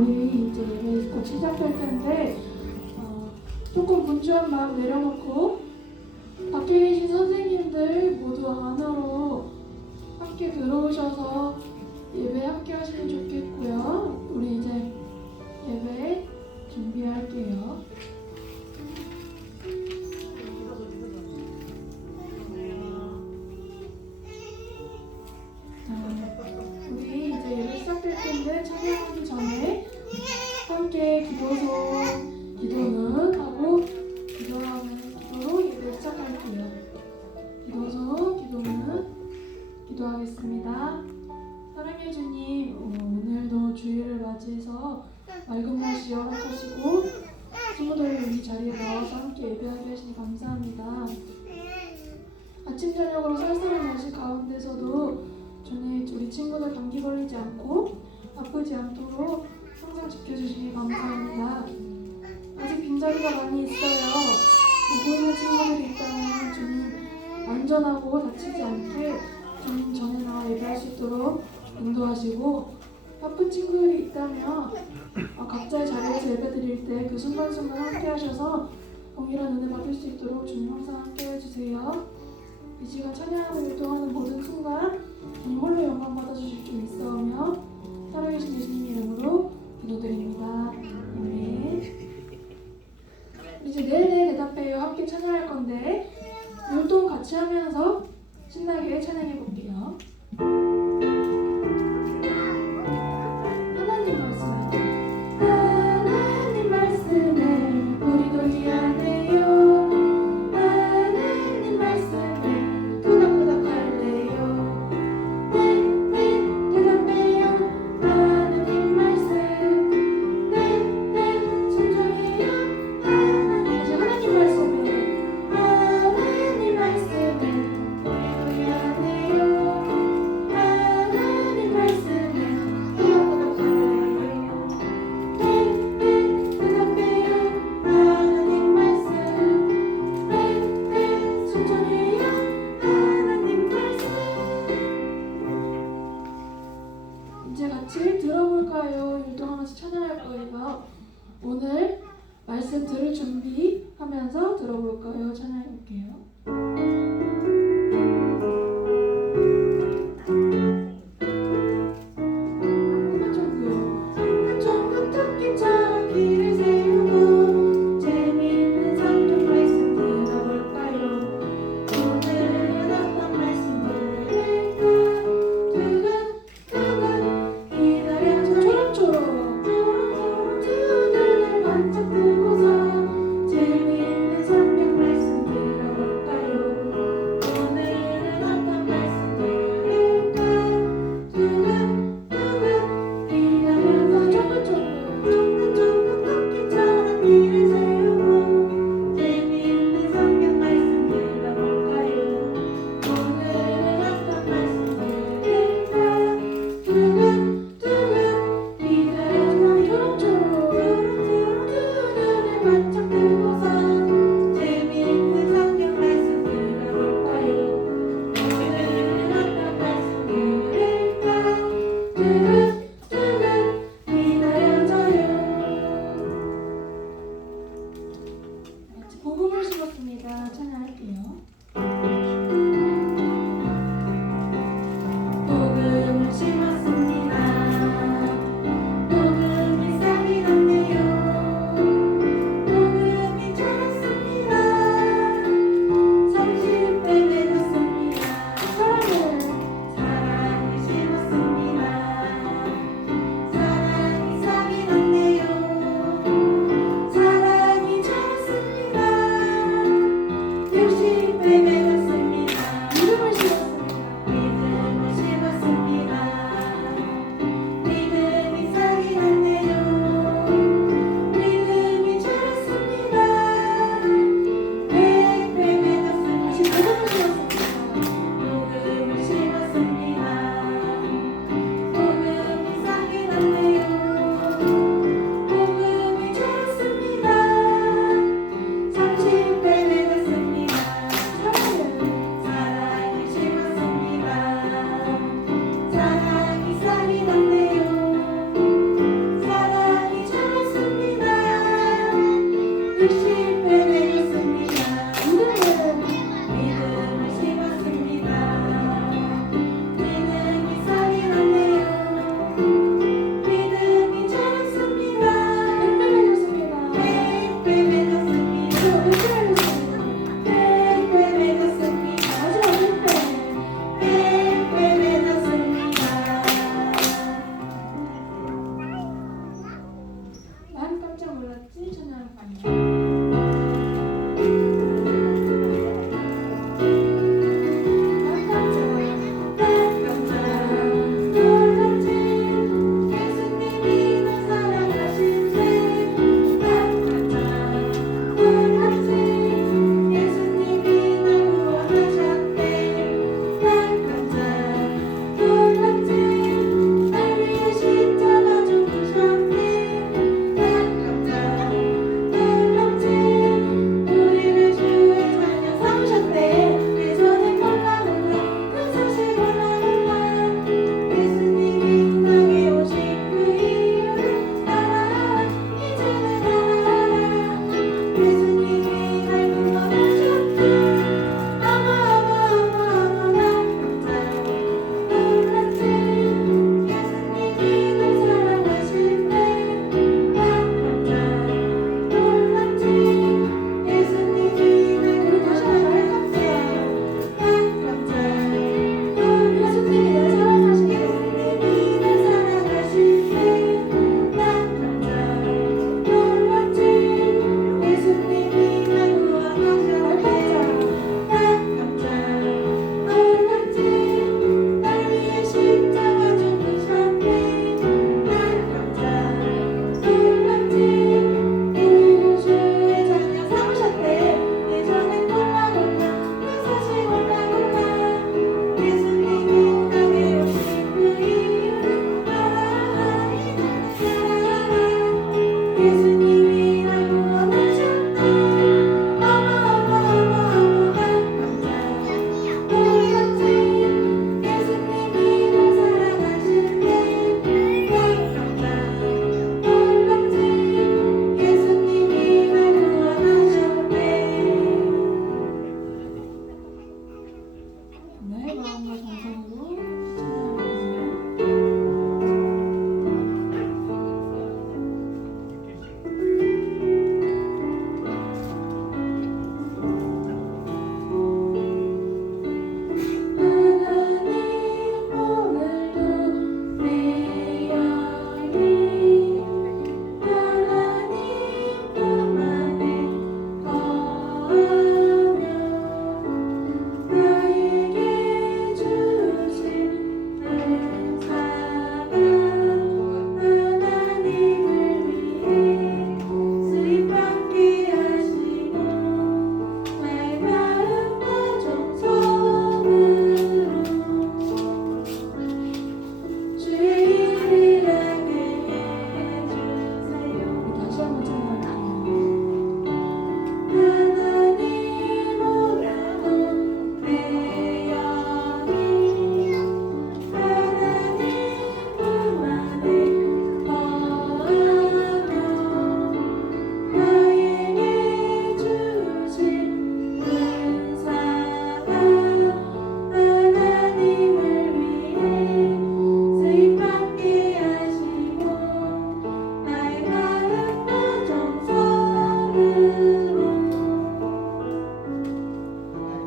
우리 이제 예배 곧 시작할 텐데 조금 분주한 마음 내려놓고 밖에 계신 선생님들 모두 안으로 함께 들어오셔서 예배 함께 하시면 좋겠고요. 우리 이제 예배 준비할게요. 우리 이제 예배 시작할 텐데 찬양하기 전에 함께 기도는 하고 기도로 예배 시작할게요. 기도는 기도하겠습니다. 사랑해 주님, 오늘도 주일을 맞이해서 맑은 날씨 허락하시고 친구들을 이 자리에 나와서 함께 예배하게 하시니 감사합니다. 아침 저녁으로 쌀쌀한 날씨 가운데서도 주님, 우리 친구들 감기 걸리지 않고 아프지 않도록 항상 지켜주시니 감사합니다. 아직 빈자리가 많이 있어요. 보고 있는 친구들이 있다면 주님 안전하고 다치지 않게 주님 전에 나와 예배할 수 있도록 인도하시고, 아픈 친구들이 있다면 각자의 자리에서 예배드릴 때 그 순간순간 함께 하셔서 동일한 은혜 받을 수 있도록 주님 항상 함께 해주세요. 이 시간 찬양하고 율동하는 모든 순간 주님 홀로 영광 받아주실 줄 믿사오며 살아계신 예수님 이름으로 기도드립니다. 아멘. 이제 네네 대답해요 함께 찬양할 건데 율동 같이 하면서 신나게 찬양해 볼게요. 하나님 말씀에 우리도 미안해요. 하나님 말씀에 끄덕끄덕 할래요. 네네 대답해요. 하나님 말씀 네네 순종해요. 하나님 말씀에 하나님 말씀에 우리도 미안해요. 하나님 말씀에 끄덕끄덕 할래요. 네네 대답해요. 하나님 말씀 네네 순종해요. 하나님 말씀. 이제 같이 들어볼까요? 율동하면서 찬양할 거예요. 오늘 말씀 들을 준비하면서 들어볼까요? 찬양해 볼게요. 한쪽은 토끼처럼 길을 세우고 재미있는 성경 말씀 들어볼까요? 오늘은 어떤 말씀 들을까? 두근두근 기다려서 초록초록 두 눈을 반짝 뜨고서 재미있는 성경 말씀 들어볼까요? 네, 마음과 정성으로 찬양해주세요. 하나님 오늘도 내 영이 하나님뿐만을 거하며 나에게 주신 은사가 하나님을 위해 쓰임받게 하시고 나의 마음과 정성으로 주의 일을 하게 해주세요. 다시 한번 찬양할게요. 하나님 오라고 내 영이 하나님뿐만을 거하며 나에게 주신 은사가 하나님을 위해 쓰임받게 하시고 나의 마음과 정성으로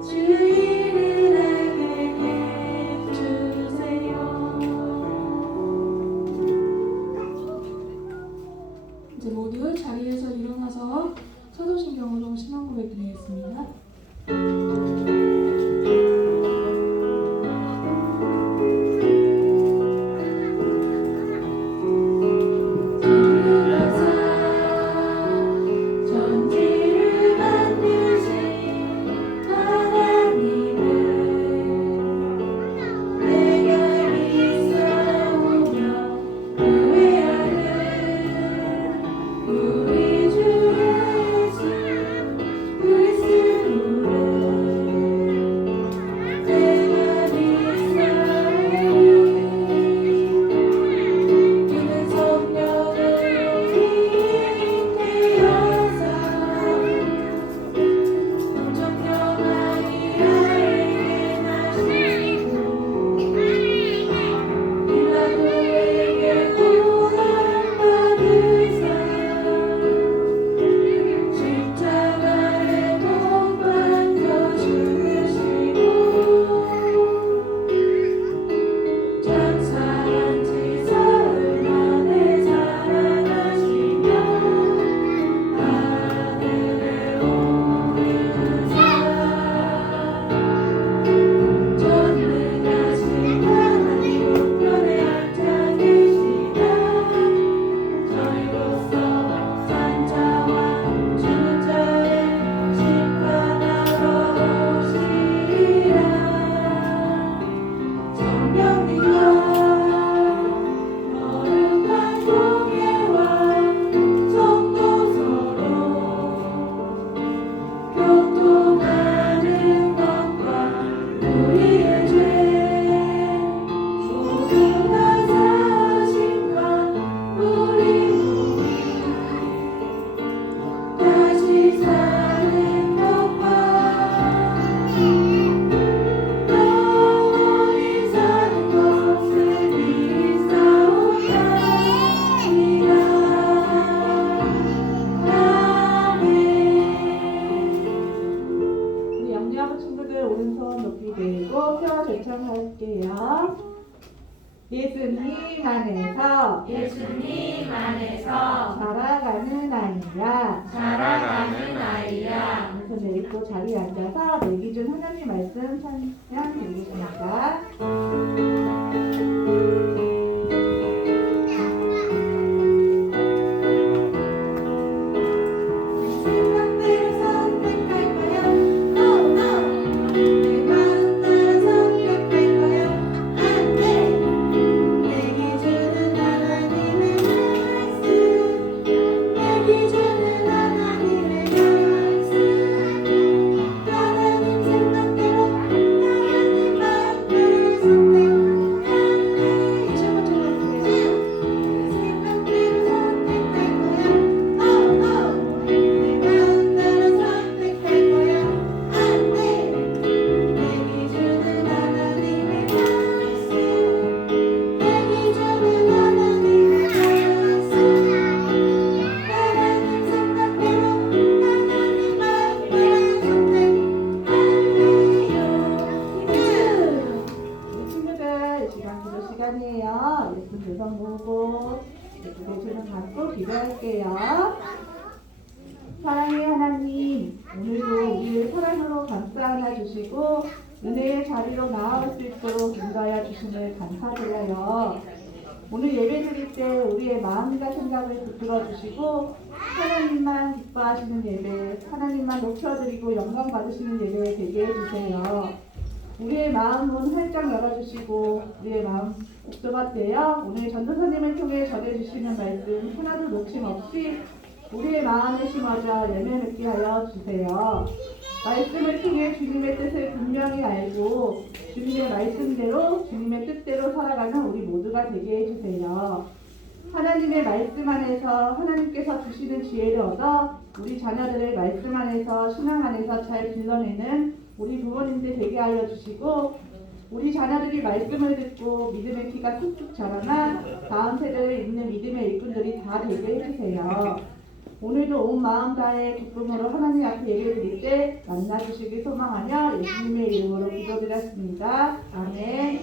주 일을 하게 해주세요. 이제 모두 자리에서 일어나서 사도신경으로 신앙 고백 드리겠습니다. 전지를 만드신 하나님을 내가 믿사오며 의뢰하는 우리 주 예수 그리스도를 예수님 안에서 예수님 안에서 자라가는 아이야. 자라가는 아이야. 손 내딛고 자리에 앉아서 내 기준 하나님 말씀 찬양 드리겠습니다. 시간이에요. 예쁜 두손 모으고 예쁘게 주는 받고 기도할게요. 사랑의 하나님, 오늘도 우리를 사랑으로 감싸 안아 주시고 은혜의 자리로 나아올 수 있도록 인도하여 주심을 감사드려요. 오늘 예배 드릴 때 우리의 마음과 생각을 붙들어 주시고 하나님만 기뻐하시는 예배, 하나님만 높여드리고 영광 받으시는 예배 되게 해주세요. 우리의 마음은 활짝 열어주시고 우리의 마음 옥도가 되어 오늘 전도사님을 통해 전해주시는 말씀 하나도 놓침없이 우리의 마음에 심어져 열매 맺게 하여 주세요. 말씀을 통해 주님의 뜻을 분명히 알고 주님의 말씀대로 주님의 뜻대로 살아가는 우리 모두가 되게 해주세요. 하나님의 말씀 안에서 하나님께서 주시는 지혜를 얻어 우리 자녀들을 말씀 안에서 신앙 안에서 잘 길러내는 우리 부모님들 되게 하여 주시고 우리 자녀들이 말씀을 듣고 믿음의 키가 툭툭 자라나 다음 세대를 잇는 믿음의 일꾼들이 다 되게 해주세요. 오늘도 온 마음 다해 기쁨으로 하나님 앞에 예배 드릴 때 만나주시길 소망하며 예수님의 이름으로 기도드렸습니다. 아멘.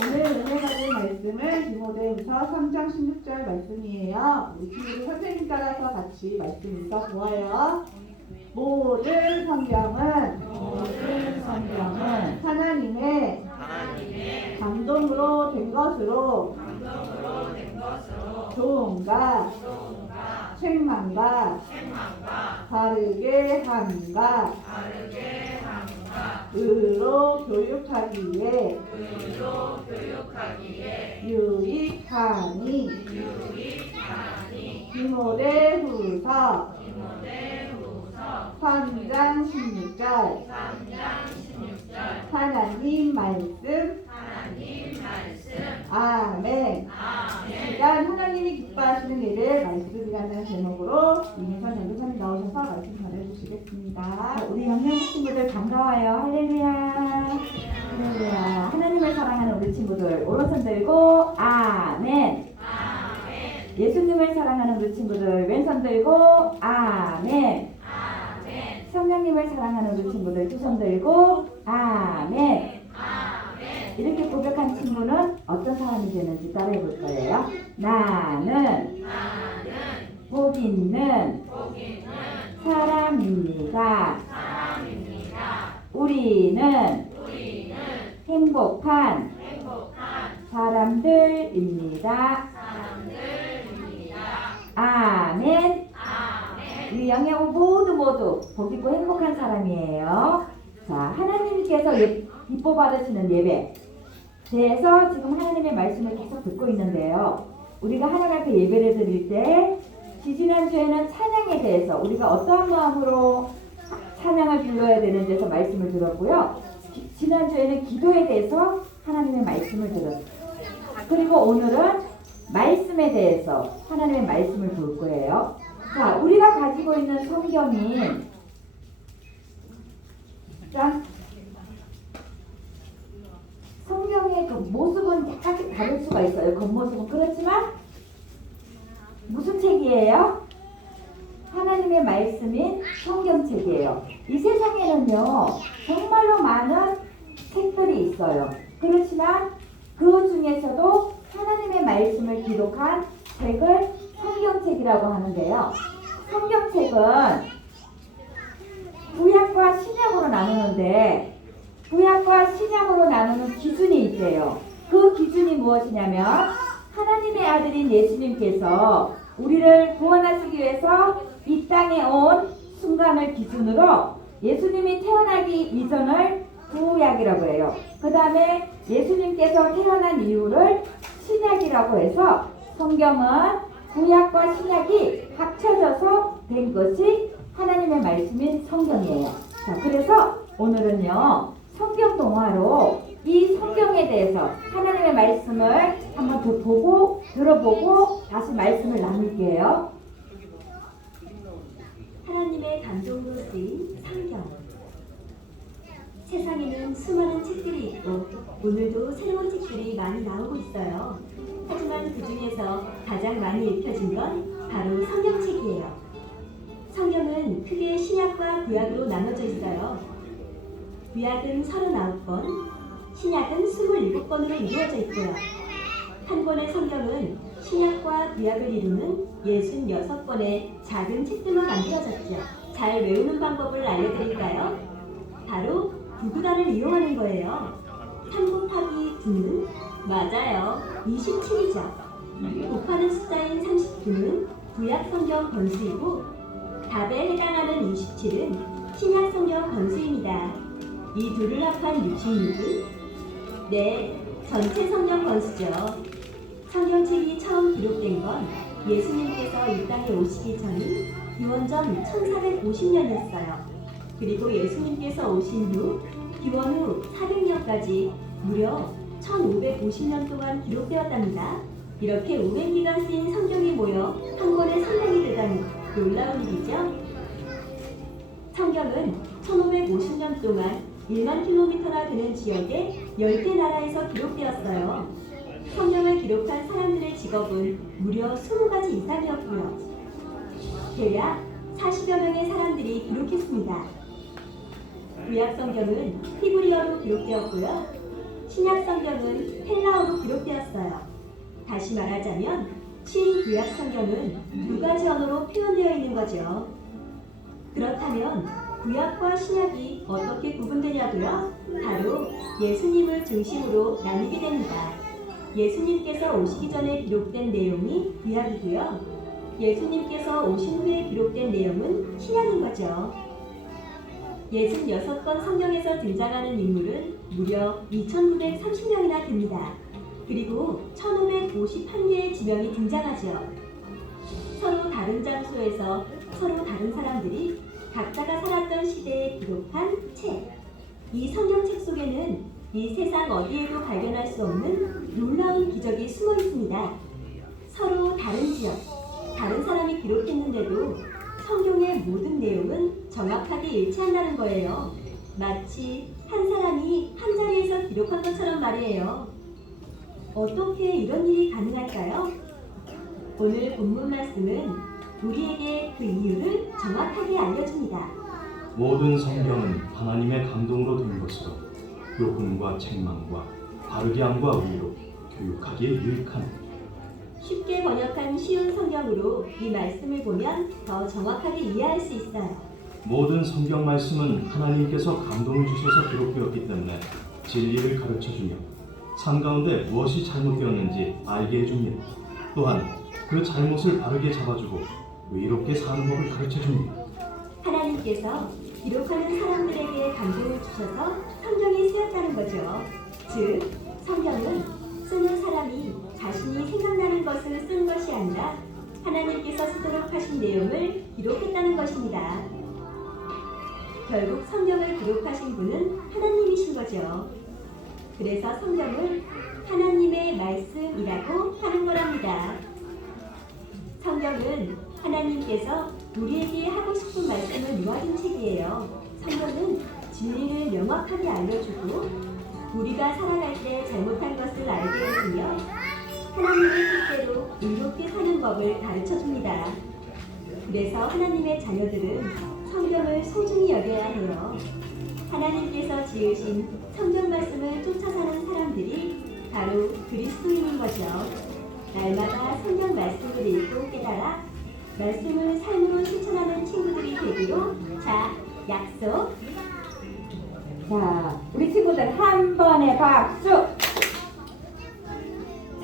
오늘 은혜 받을 말씀은 디모데후서 3장 16절 말씀이에요. 우리 친구들 선생님 따라서 같이 말씀 읽어보아요. 모든 성경은 하나님의 감동으로 된 것으로 좋음과 책망과 바르게 함과 의로 교육하기에 유익하니 디모데후서 3장 16절 아멘. 일단 하나님이 기뻐하시는 예배 말씀이라는 제목으로 이민선 전도사님 나오셔서 말씀 전해주시겠습니다. 우리 영양 친구들 반가워요. 할렐루야. 할렐루야. 하나님을 사랑하는 우리 친구들 오른손 들고 아멘. 예수님을 사랑하는 우리 친구들 왼손 들고 아멘. 성령님을 사랑하는 우리 친구들 두 손 들고 아멘. 이렇게 고백한 친구는 어떤 사람이 되는지 따라해 볼 거예요. 나는 복 있는 사람입니다. 우리는 행복한 사람들입니다. 아멘. 우리 영양 모두 복 있고 행복한 사람이에요. 자, 하나님께서 기뻐 받으시는 예배 대해서 지금 하나님의 말씀을 계속 듣고 있는데요. 우리가 하나님 앞에 예배를 드릴 때 지지난주에는 찬양에 대해서 우리가 어떠한 마음으로 찬양을 불러야 되는지에서 말씀을 들었고요. 지난주에는 기도에 대해서 하나님의 말씀을 들었어요. 그리고 오늘은 말씀에 대해서 하나님의 말씀을 볼 거예요. 자, 우리가 가지고 있는 성경이 자, 성경의 그 모습은 약간 다를 수가 있어요. 겉모습은. 그렇지만 무슨 책이에요? 하나님의 말씀인 성경책이에요. 이 세상에는요 정말로 많은 책들이 있어요. 그렇지만 그 중에서도 하나님의 말씀을 기록한 책을 성경책이라고 하는데요. 성경책은 구약과 신약으로 나누는데 구약과 신약으로 나누는 기준이 있대요. 그 기준이 무엇이냐면 하나님의 아들인 예수님께서 우리를 구원하시기 위해서 이 땅에 온 순간을 기준으로 예수님이 태어나기 이전을 구약이라고 해요. 그 다음에 예수님께서 태어난 이유를 신약이라고 해서 성경은 구약과 신약이 합쳐져서 된 것이 하나님의 말씀인 성경이에요. 자, 그래서 오늘은요 성경 동화로 이 성경에 대해서 하나님의 말씀을 한번 보고 들어보고 다시 말씀을 나눌게요. 하나님의 감동으로 쓰인 성경. 세상에는 수많은 책들이 있고 오늘도 새로운 책들이 많이 나오고 있어요. 하지만 그 중에서 가장 많이 읽혀진 건 바로 성경책이에요. 성경은 크게 신약과 구약으로 나눠져 있어요. 구약은 39권, 신약은 27권으로 이루어져 있고요. 한 권의 성경은 신약과 구약을 이루는 66권의 작은 책들로 만들어졌죠. 잘 외우는 방법을 알려드릴까요? 바로 구구단을 이용하는 거예요. 3 곱하기 9는 맞아요. 27이죠. 곱하는 숫자인 39는 구약 성경 권수이고 답에 해당하는 27은 신약 성경 권수입니다. 이 둘을 합한 66은 네, 전체 성경 권수죠. 성경책이 처음 기록된 건 예수님께서 이 땅에 오시기 전인 기원전 1450년이었어요. 그리고 예수님께서 오신 후 기원 후 400년까지 무려 1550년 동안 기록되었답니다. 이렇게 오랜 기간 쓰인 성경이 모여 한 권의 성경이 되다니 놀라운 일이죠. 성경은 1550년 동안 1만 킬로미터나 되는 지역의 10개 나라에서 기록되었어요. 성경을 기록한 사람들의 직업은 무려 20가지 이상이었고요. 대략 40여 명의 사람들이 기록했습니다. 구약 성경은 히브리어로 기록되었고요. 신약 성경은 헬라어로 기록되었어요. 다시 말하자면 신구약 성경은 2가지 언어로 표현되어 있는 거죠. 그렇다면 구약과 신약이 어떻게 구분되냐고요? 바로 예수님을 중심으로 나뉘게 됩니다. 예수님께서 오시기 전에 기록된 내용이 구약이고요. 예수님께서 오신 후에 기록된 내용은 신약인 거죠. 66권 성경에서 등장하는 인물은 무려 2930명이나 됩니다. 그리고 1551개의 지명이 등장하죠. 서로 다른 장소에서 서로 다른 사람들이 각자가 살았던 시대에 기록한 책. 이 성경책 속에는 이 세상 어디에도 발견할 수 없는 놀라운 기적 말씀이 숨어 있습니다. 서로 다른 지역, 다른 사람이 기록했는데도 성경의 모든 내용은 정확하게 일치한다는 거예요. 마치 한 사람이 한 자리에서 기록한 것처럼 말이에요. 어떻게 이런 일이 가능할까요? 오늘 본문 말씀은 우리에게 그 이유를 정확하게 알려줍니다. 모든 성경은 하나님의 감동으로 된 것으로 교훈과 책망과 바르게 함과 의로 교육하기에 유익하니 쉽게 번역한 쉬운 성경으로 이 말씀을 보면 더 정확하게 이해할 수 있어요. 모든 성경 말씀은 하나님께서 감동을 주셔서 기록되었기 때문에 진리를 가르쳐주며 삶 가운데 무엇이 잘못되었는지 알게 해줍니다. 또한 그 잘못을 바르게 잡아주고 의롭게 사는 법을 가르쳐줍니다. 하나님께서 기록하는 사람들에게 감동을 주셔서 성경이 쓰였다는 거죠. 즉, 성경은 쓰는 사람이 자신이 생각나는 것을 쓴 것이 아니라 하나님께서 쓰도록 하신 내용을 기록했다는 것입니다. 결국 성경을 기록하신 분은 하나님이신 거죠. 그래서 성경을 하나님의 말씀이라고 하는 거랍니다. 성경은 하나님께서 우리에게 하고 싶은 말씀을 모아둔 책이에요. 성경은 진리를 명확하게 알려주고 우리가 살아갈 때 잘못한 것을 알게 해주며 하나님의 뜻대로 의롭게 사는 법을 가르쳐줍니다. 그래서 하나님의 자녀들은 성경을 소중히 여겨야 해요. 하나님께서 지으신 성경 말씀을 쫓아 사는 사람들이 바로 그리스도인인 거죠. 날마다 성경 말씀을 읽고 깨달아 말씀을 삶으로 실천하는 친구들이 되기로 자, 약속! 자, 우리 친구들 한 번에 박수!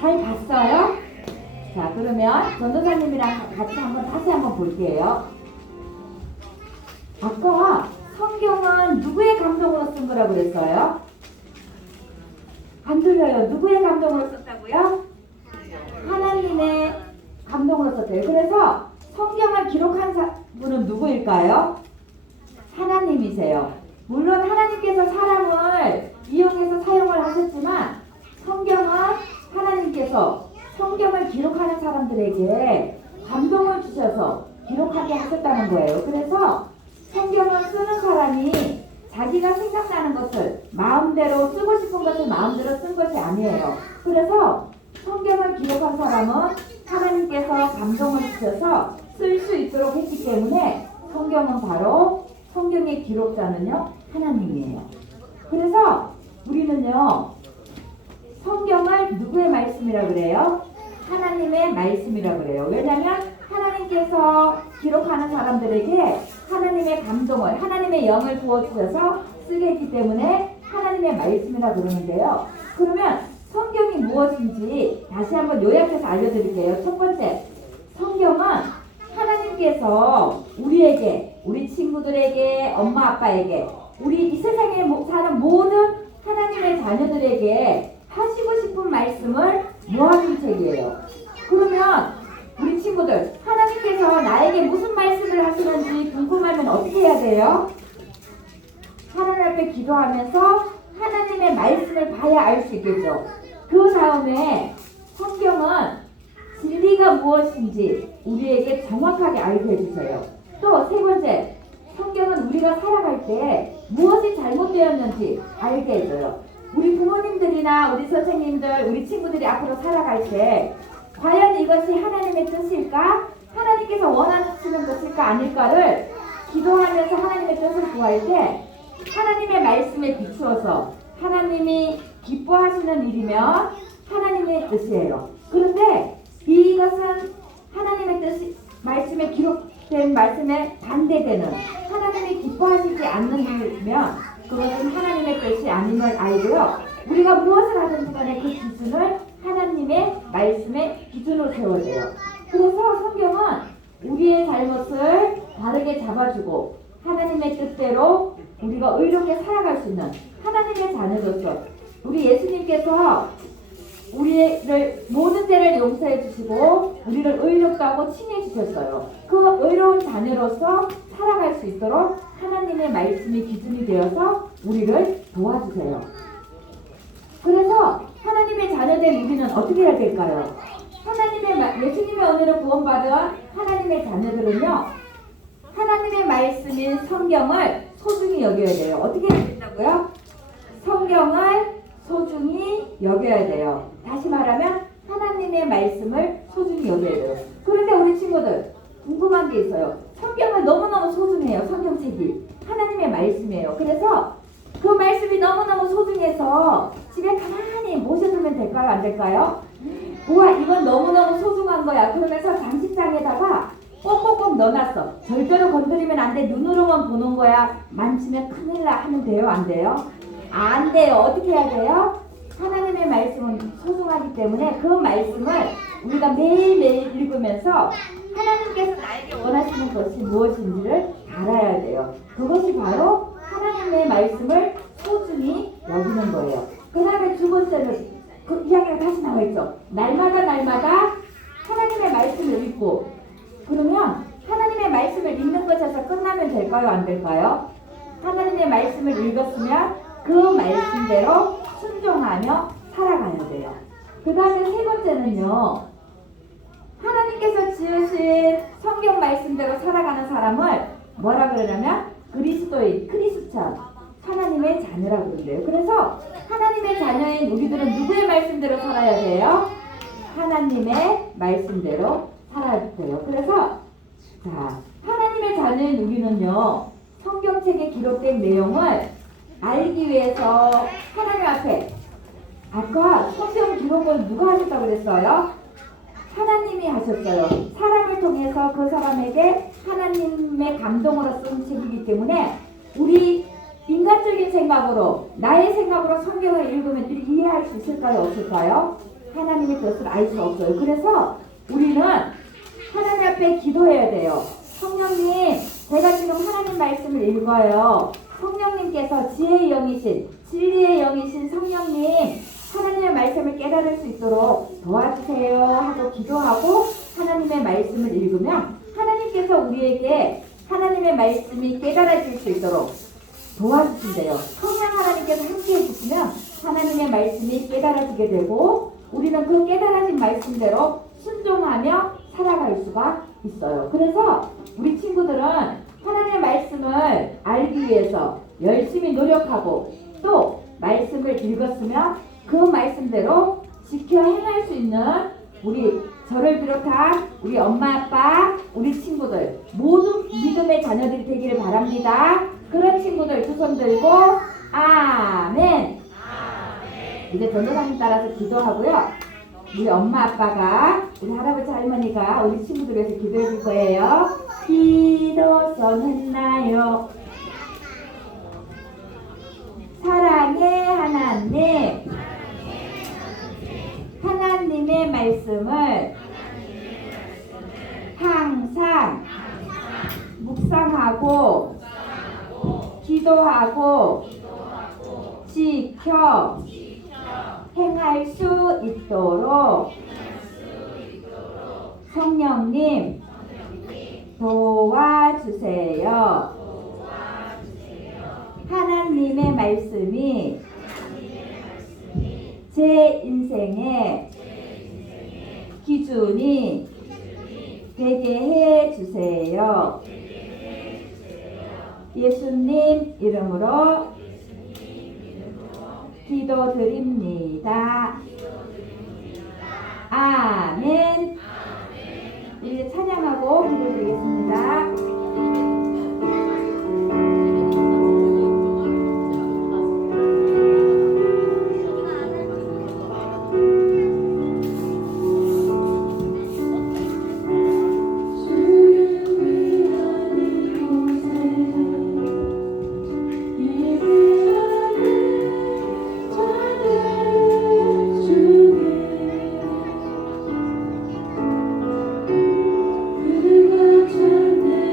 잘 봤어요? 자, 그러면 전도사님이랑 같이 다시 한번 볼게요. 아까 성경은 누구의 감동으로 쓴 거라고 그랬어요? 안 들려요. 누구의 감동으로 썼다고요? 하나님의 감동으로 썼대요. 그래서 성경을 기록한 분은 누구일까요? 하나님이세요. 물론 하나님께서 사람을 이용해서 사용을 하셨지만 성경은 하나님께서 성경을 기록하는 사람들에게 감동을 주셔서 기록하게 하셨다는 거예요. 그래서 성경을 쓰는 사람이 자기가 생각나는 것을 마음대로 쓰고 싶은 것을 마음대로 쓴 것이 아니에요. 그래서 성경을 기록한 사람은 하나님께서 감동을 주셔서 쓸 수 있도록 했기 때문에 성경은 바로 성경의 기록자는요 하나님이에요. 그래서 우리는요 성경을 누구의 말씀이라 그래요? 하나님의 말씀이라 그래요. 왜냐하면 하나님께서 기록하는 사람들에게 하나님의 감동을 하나님의 영을 부어주셔서 쓰게 했기 때문에 하나님의 말씀이라 그러는데요. 그러면 성경이 무엇인지 다시 한번 요약해서 알려드릴게요. 첫 번째, 성경은 하나님께서 우리에게, 우리 친구들에게, 엄마 아빠에게, 우리 이 세상에 사는 모든 하나님의 자녀들에게 하시고 싶은 말씀을 모아둔 책이에요. 그러면 우리 친구들, 하나님께서 나에게 무슨 말씀을 하시는지 궁금하면 어떻게 해야 돼요? 하나님 앞에 기도하면서 하나님의 말씀을 봐야 알 수 있겠죠. 그 다음에 성경은 진리가 무엇인지 우리에게 정확하게 알게 해주세요. 또 세 번째, 성경은 우리가 살아갈 때 무엇이 잘못되었는지 알게 해줘요. 우리 부모님들이나 우리 선생님들, 우리 친구들이 앞으로 살아갈 때 과연 이것이 하나님의 뜻일까? 하나님께서 원하시는 것일까 아닐까를 기도하면서 하나님의 뜻을 구할 때 하나님의 말씀에 비추어서 하나님이 기뻐하시는 일이면 하나님의 뜻이에요. 그런데 이것은 하나님의 뜻이 말씀에 기록된 말씀에 반대되는 하나님이 기뻐하시지 않는 일이면 그것은 하나님의 뜻이 아님을 알고요. 우리가 무엇을 하든지 간에 그 기준을 하나님의 말씀의 기준으로 세워야 돼요. 그래서 성경은 우리의 잘못을 바르게 잡아주고 하나님의 뜻대로 우리가 의롭게 살아갈 수 있는 하나님의 자녀로서 우리 예수님께서 우리를 모든 죄를 용서해 주시고 우리를 의롭다고 칭해 주셨어요. 그 의로운 자녀로서 살아갈 수 있도록 하나님의 말씀이 기준이 되어서 우리를 도와주세요. 그래서 하나님의 자녀된 우리는 어떻게 해야 될까요? 예수님의 은혜로 구원받은 하나님의 자녀들은요, 하나님의 말씀인 성경을 소중히 여겨야 돼요. 어떻게 해야 된다고요? 성경을 소중히 여겨야 돼요. 다시 말하면 하나님의 말씀을 소중히 여겨야 돼요. 그런데 우리 친구들 궁금한 게 있어요. 성경을 너무너무 소중해요. 성경책이 하나님의 말씀이에요. 그래서 그 말씀이 너무너무 소중해서 집에 가만히 모셔두면 될까요? 안 될까요? 우와, 이건 너무너무 소중한 거야. 그러면서 장식장에다가 꼭꼭꼭 넣어놨어. 절대로 건드리면 안 돼. 눈으로만 보는 거야. 만지면 큰일 나. 하면 돼요? 안 돼요? 안 돼요. 어떻게 해야 돼요? 하나님의 말씀은 소중하기 때문에 그 말씀을 우리가 매일매일 읽으면서 하나님께서 나에게 원하시는 것이 무엇인지를 알아야 돼요. 그것이 바로 하나님의 말씀을 소중히 여기는 거예요. 그 다음에 두 번째는 그 이야기가 다시 나와있죠. 날마다 하나님의 말씀을 읽고, 그러면 하나님의 말씀을 읽는 것에서 끝나면 될까요? 안 될까요? 하나님의 말씀을 읽었으면 그 말씀대로 순종하며 살아가야 돼요. 그 다음에 세 번째는요, 하나님께서 지으신 성경 말씀대로 살아가는 사람을 뭐라 그러냐면 그리스도인, 크리스찬, 하나님의 자녀라고 그러는데요. 그래서 하나님의 자녀인 우리들은 누구의 말씀대로 살아야 돼요? 하나님의 말씀대로 살아야 돼요. 그래서 자, 하나님의 자녀인 우리는요, 성경책에 기록된 내용을 알기 위해서 하나님 앞에, 아까 성경 기록을 누가 하셨다고 그랬어요? 하나님이 하셨어요. 사람을 통해서 그 사람에게 하나님의 감동으로 쓴 책이기 때문에 우리 인간적인 생각으로, 나의 생각으로 성경을 읽으면 이해할 수 있을까요? 없을까요? 하나님의 뜻을 알 수 없어요. 그래서 우리는 하나님 앞에 기도해야 돼요. 성령님, 제가 지금 하나님 말씀을 읽어요. 성령님께서 지혜의 영이신, 진리의 영이신 성령님, 하나님의 말씀을 깨달을 수 있도록 도와주세요 하고 기도하고 하나님의 말씀을 읽으면 하나님께서 우리에게 하나님의 말씀이 깨달아질 수 있도록 도와주신대요. 성령 하나님께서 함께 해주시면 하나님의 말씀이 깨달아지게 되고 우리는 그 깨달아진 말씀대로 순종하며 살아갈 수가 있어요. 그래서 우리 친구들은 하나님의 말씀을 알기 위해서 열심히 노력하고 또 말씀을 읽었으면 그 말씀대로 지켜 행할 수 있는 우리 저를 비롯한 우리 엄마 아빠 우리 친구들 모든 믿음의 자녀들이 되기를 바랍니다. 그런 친구들 두 손 들고 아멘. 이제 전도사님 따라서 기도하고요. 우리 엄마 아빠가 우리 할아버지 할머니가 우리 친구들 위해서 기도해 줄 거예요. 기도선 했나요? 사랑의 하나님, 하나님의 말씀을 항상 묵상하고 기도하고 지켜 행할 수 있도록 성령님 도와주세요. 하나님의 말씀이 제 인생의 기준이 되게 해주세요. 예수님 이름으로 기도드립니다. 아멘. 이제 찬양하고 기도드리겠습니다. 그가 참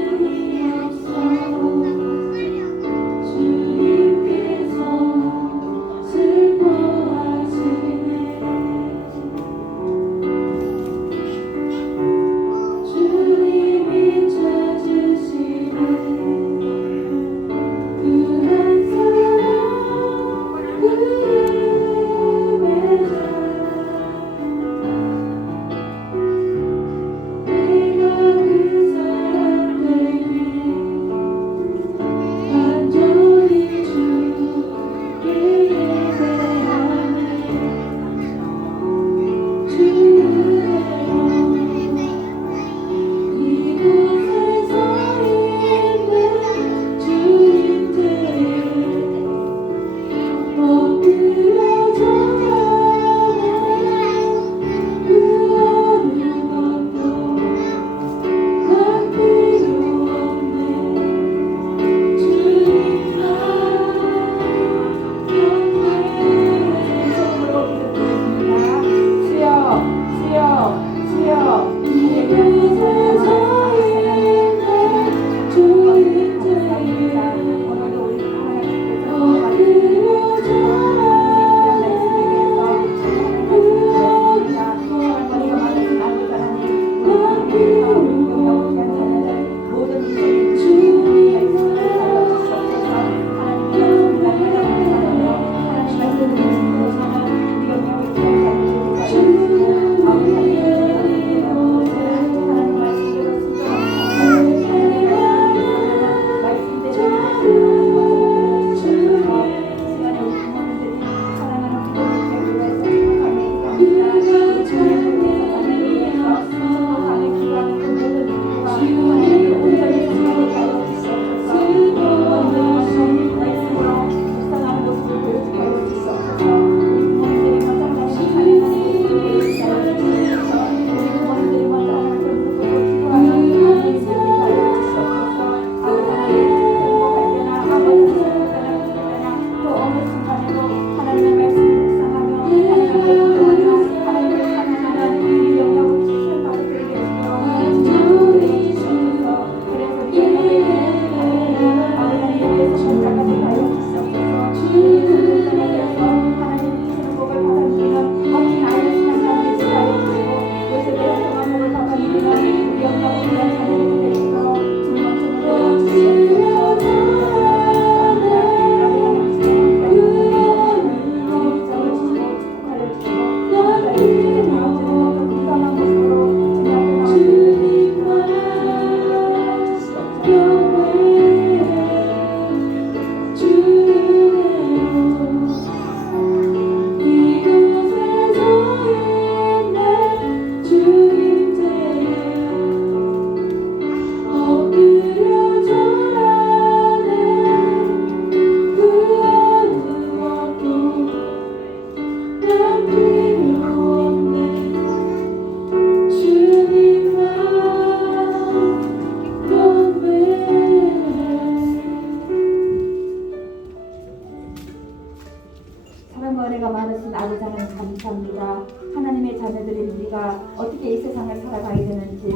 우리가 어떻게 이 세상을 살아가야 되는지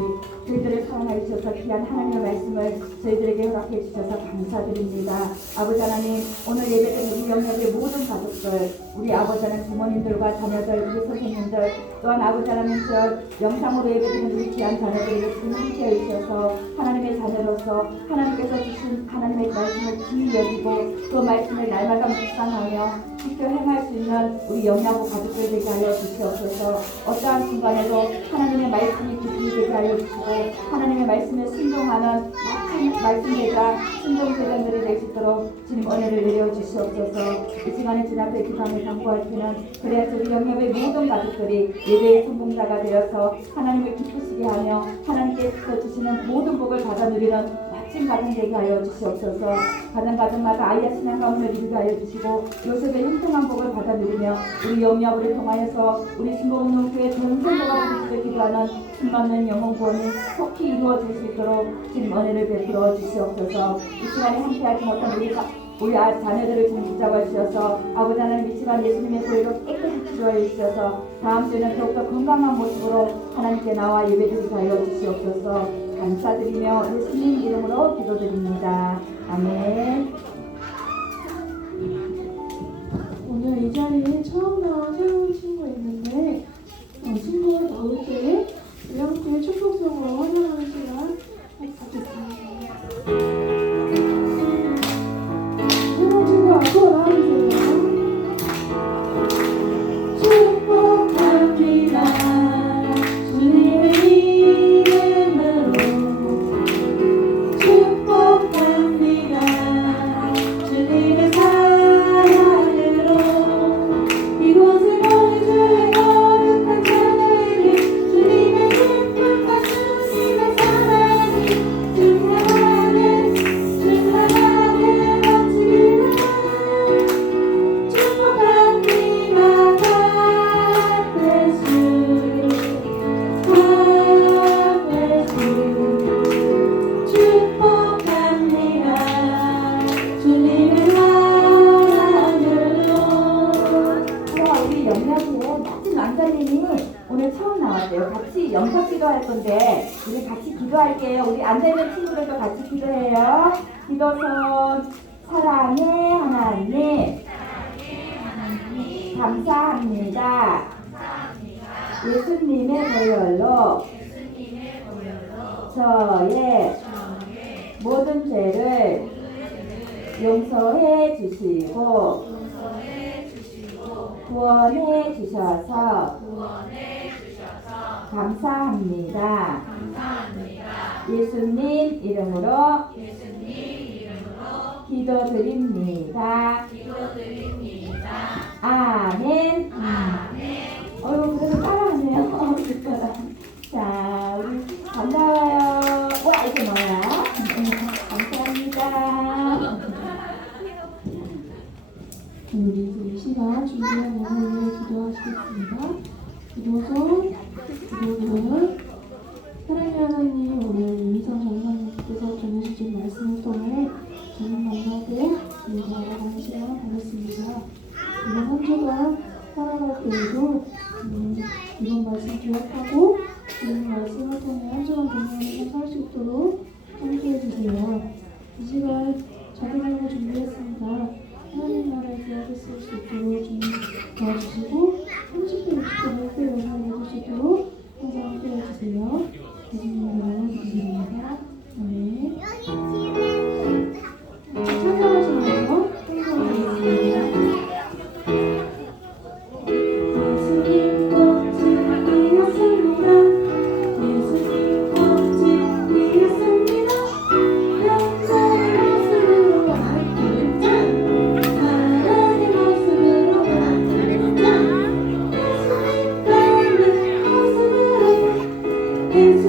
저희들을 사랑하여 주셔서 귀한 하나님의 말씀을 저희들에게 허락해 주셔서 감사드립니다. 아버지 하나님, 오늘 예배드린 우리 영역의 모든 가족들, 우리 아버지 하나님 부모님들과 자녀들, 우리 선생님들, 또한 아버지 하나님 저 영상으로 예배드리는 우리 귀한 자녀들에게 주님께 해 주셔서 하나님의 자녀로서 하나님께서 주신 하나님의 말씀을 귀히 여기고 그 말씀을 날마다 묵상하며 지켜 행할 수 있는 우리 영야부 가족들 되게 하여 주시옵소서. 어떠한 순간에도 하나님의 말씀이 깊이 되게 하여 주시고 하나님의 말씀에 순종하는 말씀대가 순종대장들이 될 수 있도록 주님 은혜를 내려 주시옵소서. 이 시간에 주님 앞에 기도하며 간구할 때는 그래야지 우리 영야부의 모든 가족들이 예배의 성공자가 되어서 하나님을 기쁘시게 하며 하나님께서 주시는 모든 복을 받아 누리는 멋진 가정 되게 하여 주시옵소서. 가정마다 아이의 신앙 가문을 이루게 하여 주시고 요셉의 형통한 복을 받아 누리며 우리 영야부를 통하여서 우리 신봉농교회 전 성도가 부르짖어 기도하는 힘받는 영혼 구원이 속히 이루어질 수 있도록 주님 은혜를 베풀어 주시옵소서. 이 시간에 함께하지 못한 우리 자녀들을 좀 붙잡아 주셔서 아버지 하나님 이 시간 예수님의 보혈로 깨끗이 치료해 주셔서 다음 주에는 더욱더 건강한 모습으로 하나님께 나와 예배드리게 하여 주시옵소서. 감사드리며 예수님 이름으로 기도드립니다. 아멘. 오늘 이 자리에 처음 나온 새로운 친구 있는데 친구가 나올 때 우리 함께 축복성으로 환영하는 시간 갖겠습니다. 새로운 친구 앞으로 나와주세요. 축복합니다. 주님의 이름으로 축복합니다. 주님의 사랑으로 이곳을 보내주의 거룩한 자녀에게 주님의 기쁨과 주님의 사랑이 증가하는 넘치기를 축복합니다. 축복합니다. 주님의 사랑으로. 우리 영양부에 멋진 왕자님이 오늘 처음 나왔대요. 같이 영접 기도할 건데 우리 같이 기도할게요. 우리 앉아있는 친구들도 같이 기도해요. 기도선 사랑의 하나님 감사합니다. 예수님의 보혈로 저의 모든 죄를 용서해 주시고 구원해 주셔서 감사합니다. 예수님 이름으로 기도드립니다. 아멘. 어휴, 그래도 따라하네요. 자, 우리 반가워요. 와, 이게 뭐야? 감사합니다. 우리 이 시간 준비한 예물을 기도하시겠습니다. 기도는 사랑의 하나님, 오늘 이미성 전사님께서 전해주신 말씀을 통해 저는 만나게 우리가 알아가는 시간을 가졌습니다. 이번 한 주간 살아갈 때에도 이번 말씀 기억하고 이 말씀을 통해 한 주간 동행하면서 살 수 있도록 함께해 주세요. 이 시간 자기만을 준비했습니다. 하나님 나라에 기억을 쓸 수 있도록 좀 도와주시고 30대, 60대, 100대 연락을 해줄 수 있도록 항상 함께 해주세요. 예수님으로 기도드립니다. 아멘. 찬양하시면서 찬양하겠습니다. 예수님 꽃이 피었습니다. 예수님 꽃이 피었습니다. 영원의 모습으로 밝히는 자, 사랑의 모습으로 밝히는 자, 예수님 닮은 모습으로 예수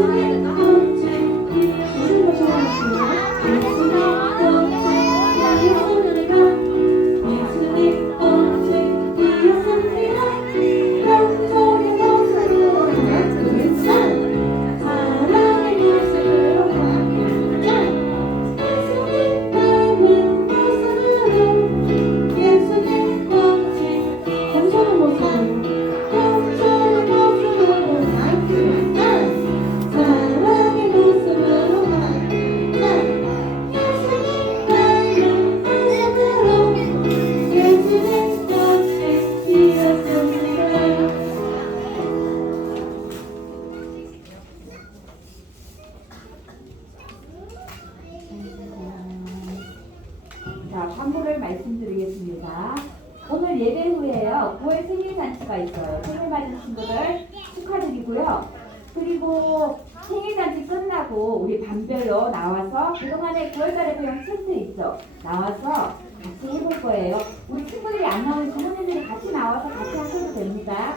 드리고요. 그리고 생일잔치 끝나고 우리 반별로 나와서 그동안에 9월달에 배운 챌트 있죠? 나와서 같이 해볼 거예요. 우리 친구들이 안 나오는 부모님들이 같이 나와서 같이 하셔도 됩니다.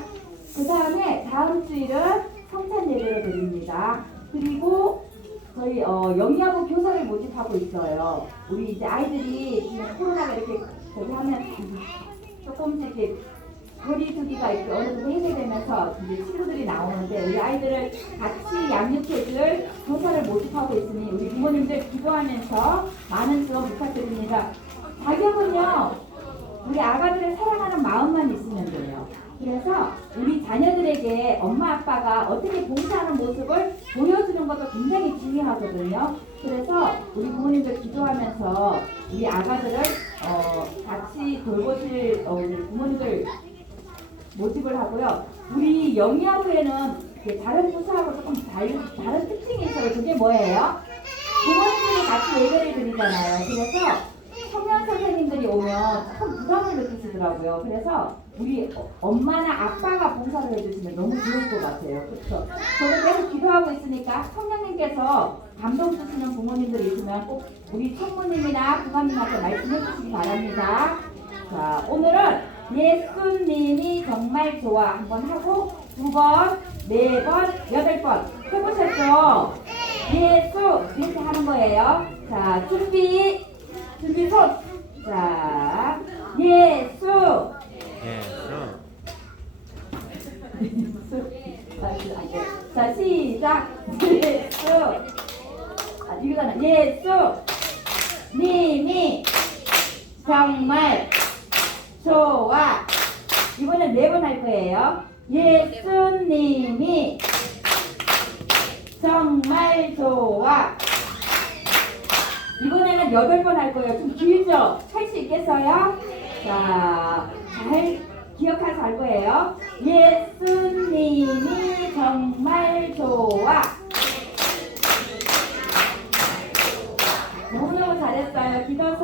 그 다음에 다음 주일은 성찬 예배를 드립니다. 그리고 저희 영희하고 교사를 모집하고 있어요. 우리 이제 아이들이 지금 코로나가 이렇게 저기 하면 조금씩 이렇게 거리두기가 이렇게 어느 정도 해제되면서 이제 친구들이 나오는데 우리 아이들을 같이 양육해줄 교사를 모집하고 있으니 우리 부모님들 기도하면서 많은 지원 부탁드립니다. 자격은요, 우리 아가들을 사랑하는 마음만 있으면 돼요. 그래서 우리 자녀들에게 엄마 아빠가 어떻게 봉사하는 모습을 보여주는 것도 굉장히 중요하거든요. 그래서 우리 부모님들 기도하면서 우리 아가들을 같이 돌보실 우리 부모님들 모집을 하고요. 우리 영희아부에는 다른 부서하고 조금 다른 특징이 있어요. 그게 뭐예요? 부모님들이 같이 예배를 드리잖아요. 그래서 청년 선생님들이 오면 조금 부담을 느끼시더라고요. 그래서 우리 엄마나 아빠가 봉사를 해주시면 너무 좋을 것 같아요. 그렇죠? 저는 계속 기도하고 있으니까 성령님께서 감동 주시는 부모님들이 있으면 꼭 우리 청부님이나 부모님한테 말씀해 주시기 바랍니다. 자, 오늘은 예수님이 정말 좋아 한번 하고 2번, 4번, 8번 해보셨죠? 예수 이렇게 하는 거예요. 자, 준비 손. 자, 예수. 자, 시작. 예수. 이거잖아. 예수 님이 정말 좋아. 이번엔 4번 할 거예요. 예수님이 정말 좋아. 이번에는 8번 할 거예요. 좀 길죠? 할 수 있겠어요? 자, 잘 기억해서 할 거예요. 예수님이 정말 좋아. 너무너무 잘했어요. 기도는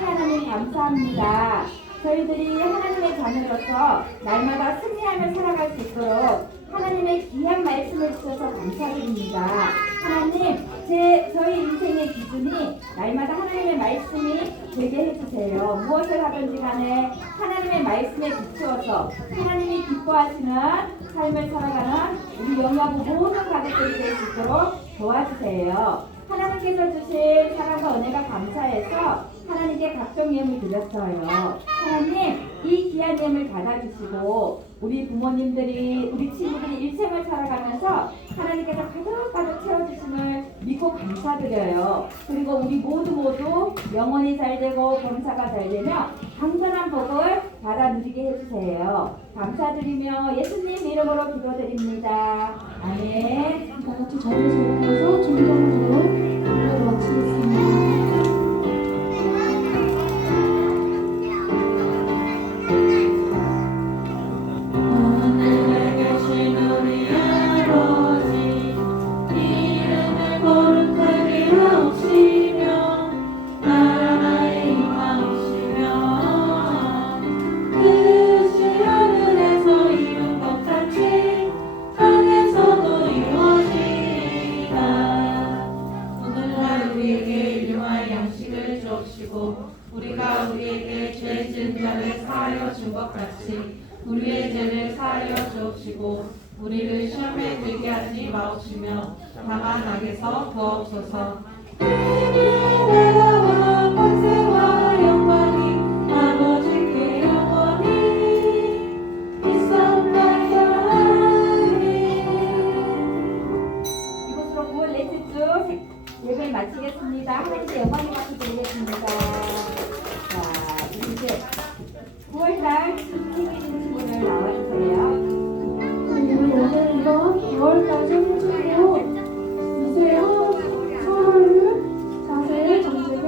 하나님 감사합니다. 저희들이 하나님의 자녀로서 날마다 승리하며 살아갈 수 있도록 하나님의 귀한 말씀을 주셔서 감사드립니다. 하나님, 저희 인생의 기준이 날마다 하나님의 말씀이 되게 해주세요. 무엇을 하든지 간에 하나님의 말씀에 비추어서 하나님이 기뻐하시는 삶을 살아가는 우리 영화부 모든 가족들이 될 수 있도록 도와주세요. 하나님께서 주신 사랑과 은혜가 감사해서 하나님께 각종 예물 드렸어요. 하나님, 이 귀한 예물 받아주시고 우리 부모님들이 우리 친구들이 일생을 살아가면서 하나님께서 가득가득 채워주심을 믿고 감사드려요. 그리고 우리 모두 영혼이 잘되고 범사가 잘되며 강선한 복을 받아 누리게 해주세요. 감사드리며 예수님 이름으로 기도드립니다. 아멘. 다 같이 자리에서 일어나서 중간으로 예배를 마치겠습니다. 우리가 우리에게 죄 지은 자를 사하여 준 것 같이 우리의 죄를 사하여 주옵시고 우리를 시험에 들게 하지 마옵시며 다만 악에서 구하옵소서. 나라와 권세와 영광이 아버지께 영원히 있사옵나이다. 이것으로 9월 넷째 주 예배를 마치겠습니다. 하나님께 영광의 박수 드리겠습니다. 자, 우리 이제 9월달 생일인 친구들 나와주세요. 우리 오늘 이런 9월달 생일로 이세요 서로를 자세히 정색을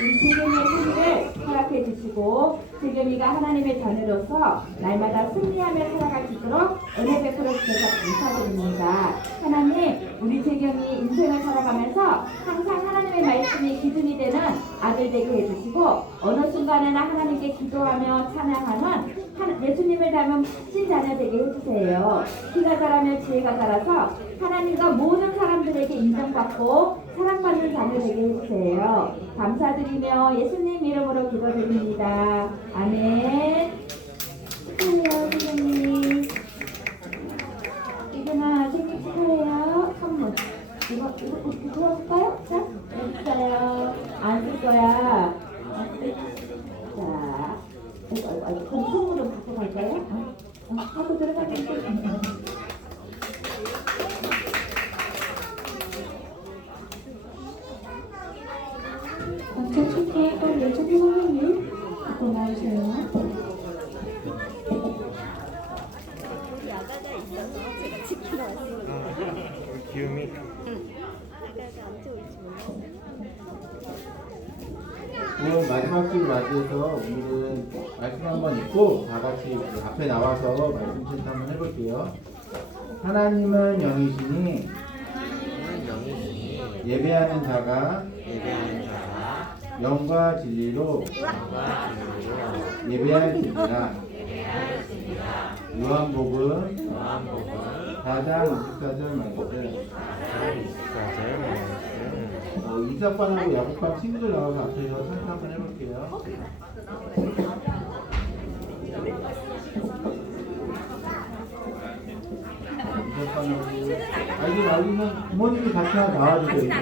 우리 재경이의 생일을 허락해 주시고 재경이가 하나님의 자녀로서 날마다 승리하며 살아갈 수 있도록 은혜 베풀어 주셔서 감사드립니다. 하나님, 우리 재경이 인생을 살아가면서 항상 하나님의 말씀이 기준이 되는 아들 되게 해주시고 어느 순간에나 하나님께 기도하며 찬양하는 예수님을 닮은 신자녀 되게 해주세요. 키가 자라며 지혜가 자라서 하나님과 모든 사람들에게 인정받고 사랑받는 자녀 되게 해주세요. 감사드리며 예수님 이름으로 기도드립니다. 아멘. 축하해요, 선생님. 이근아, 생일 축하해요. 선물. 이거 들어볼까요? 자, 여기 있어요. 안 쓸 거야. 자, 그럼 선물은 갖고 갈까요? 하고 들어가겠습니다. 단체 축하했던 예초기 선생님 갖고 나오세요. 기음이 오늘 마지막 주를 맞이해서 오늘은 말씀 한번 읽고 다 같이 앞에 나와서 말씀 챈 한번 해볼게요. 하나님은 영이시니 예배하는 자가 영과 진리로 예배할지니라. 요한복음 4장 24절 말씀. 이삭반하고 야곱반 친구들 나와서 앞에서 찬송 한번 해볼게요. 이삭반하고 아이들 여기는 부모님이 같이 나와주세요.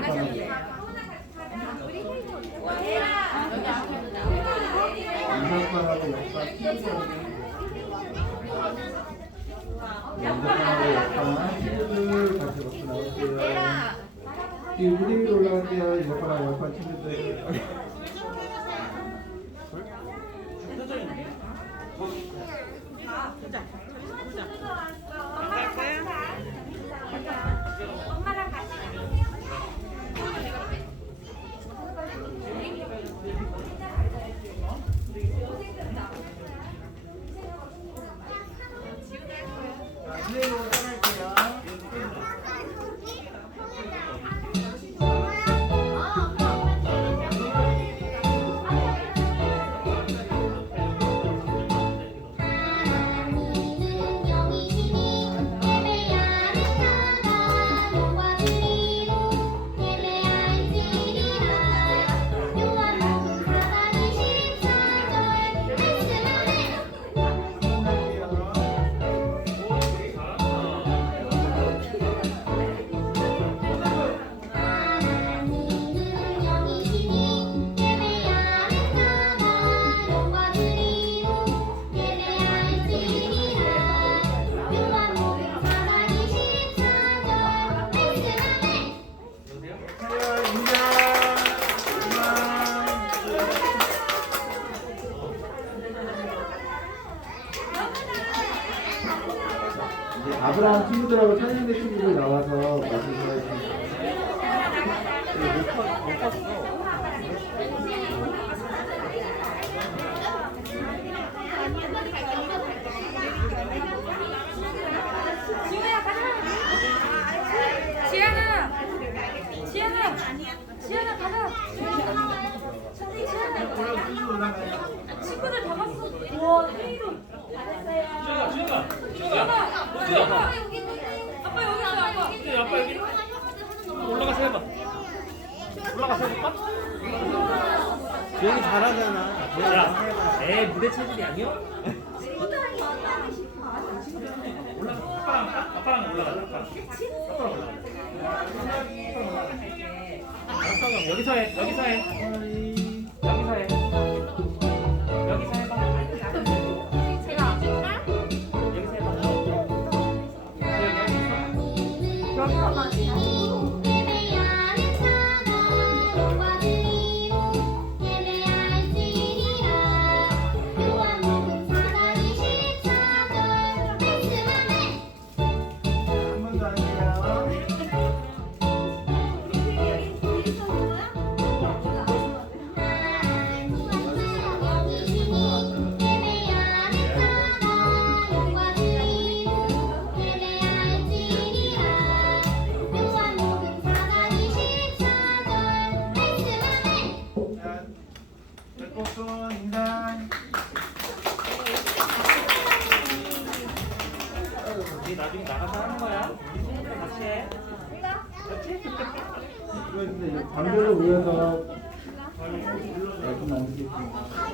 이삭반하고 약간 양반하고 약간 친구들 같이 먹고 나오세요. 이 무대 위로 올라갈게요. 약간 친구들. 아브라함 친구들하고 찬양대 친구들 나와서 말씀하셨습니다. 지연아 가자. 친구들 다 봤어. 우와, 테이로 잘했어요. 지연아. 아빠 여기 있어. 아빠 여기. 올라가서 해봐. 올라가서 해볼까? 지영이 잘하잖아. 야, 에 무대 체질이 아니야? 아빠랑 올라가자. 아빠랑 올라가자. 알았어, 여기서 해. 여기서 해. 여기서 해봐. 제가 아빠랑 여기서 해봐. 여기서만. 한번 더 할게요. 꽃손 인간. 우리 나중에 나가서 하는 거야. 우리 친구들 같이 해. 그렇지? 이거 근데 방별로 모여서 말씀 나누겠습니다.